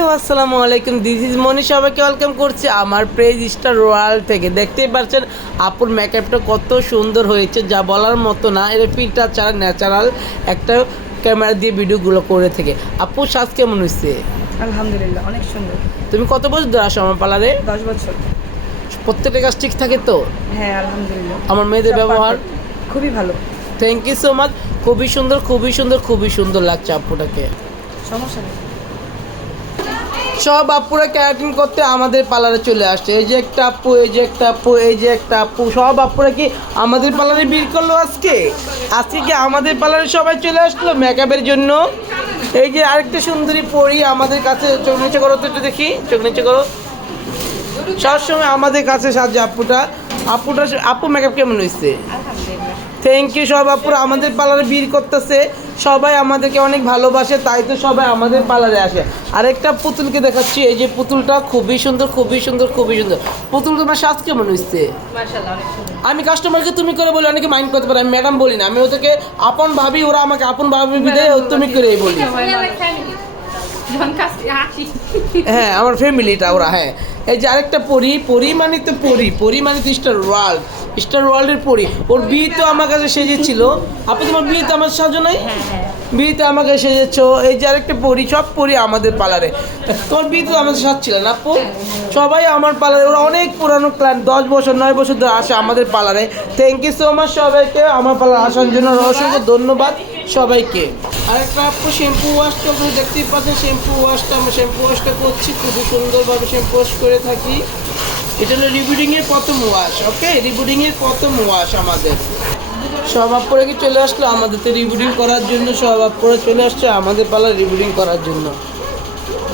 Hello আসসালামু আলাইকুম। This is মনি সবাইকে ওয়েলকাম করছি আমার প্রেজ স্টার রয়্যাল থেকে। দেখতেই পাচ্ছেন আপুর মেকআপটা কত সুন্দর হয়েছে যা বলার মতো না। এর ফিল্টার ছাড়া ন্যাচারাল একটা ক্যামেরা দিয়ে ভিডিওগুলো করে থেকে। আপু সাজ কেমন হয়েছে? আলহামদুলিল্লাহ অনেক সুন্দর। তুমি কত বছর ধরে আসো আমার পার্লারে দশ বছর। প্রত্যেকটা কাজ ঠিক থাকে তো? হ্যাঁ আলহামদুলিল্লাহ। আমার মেয়েদের ব্যবহার? খুবই ভালো। থ্যাংক ইউ সো মাচ খুবই সুন্দর খুবই সুন্দর খুবই সুন্দর লাগছে আপুটাকে। সমস্যা নেই। সব আপুরা ক্যারাটিন করতে আমাদের পার্লারে চলে আসছে। এই যে একটা আপু এই যে একটা আপু এই যে একটা আপু সব আপুরা কি আমাদের পার্লারে ভিড় করল আজকে? আজকে কি আমাদের পার্লারে সবাই চলে আসলো মেকআপের জন্য? এই যে আরেকটা সুন্দরী পরি আমাদের কাছে চোখ নিচে করো তো একটু দেখি চোখ নিচে করো। সবসময় আমাদের কাছে সাহায্য আপুটা। আপুটা আপু মেকআপ কেমন হয়েছে থ্যাংক ইউ সব আপুরা আমাদের পার্লারে ভিড় করতেছে। সবাই আমাদেরকে অনেক ভালোবাসে তাই তো সবাই আমাদের পার্লারে আসে। আরেকটা পুতুলকে দেখাচ্ছি এই যে পুতুলটা খুবই সুন্দর খুবই সুন্দর খুবই সুন্দর। পুতুল তোমার সাজ কেমন হয়েছে আমি কাস্টমারকে তুমি করে বলি অনেকে মাইন্ড করতে পারে আমি ম্যাডাম বলি না আমি ওদেরকে আপন ভাবি ওরা আমাকে আপন ভাবি বিদায় তুমি করেই বলি। হ্যাঁ আমার ফ্যামিলিটা, ওরা হ্যাঁ। এই যে আরেকটা পরি পরি মানে তো পরি পরি মানে তো স্টার ওয়ার্ল্ড স্টার ওয়ার্ল্ডের পরি। ওর বিয়ে তো আমার কাছে সেজেছিল। আপনি তোমার বিয়ে তো আমার সাজো নাই? বিয়েতে আমাকে সেজেছো। এই যে আরেকটা পরি, সব পরি আমাদের পার্লারে। তোর বিয়ে তো আমাদের সাজছিল না, আপু? সবাই আমার পার্লারে, ওরা অনেক পুরানো ক্লান দশ বছর, নয় বছর ধরে আসে আমাদের পার্লারে। থ্যাংক ইউ সো মাচ সবাইকে। আমার পার্লার আসার জন্য অসংখ্য ধন্যবাদ সবাইকে। আরেকটা আপু শ্যাম্পু ওয়াশ আপনি দেখতেই পাচ্ছেন, শ্যাম্পু ওয়াশটা আমরা শ্যাম্পু ওয়াশটা করছি, খুবই সুন্দরভাবে শ্যাম্পু ওয়াশ করে থাকি। এটা হলো রিবুডিংয়ের প্রথম ওয়াশ ওকে রিবুডিংয়ের প্রথম ওয়াশ আমাদের। সব আপুরা কি চলে আসলো? আমাদের তো রিবুডিং করার জন্য, সব আপুরা চলে আসছে আমাদের পালা রিবুডিং করার জন্য।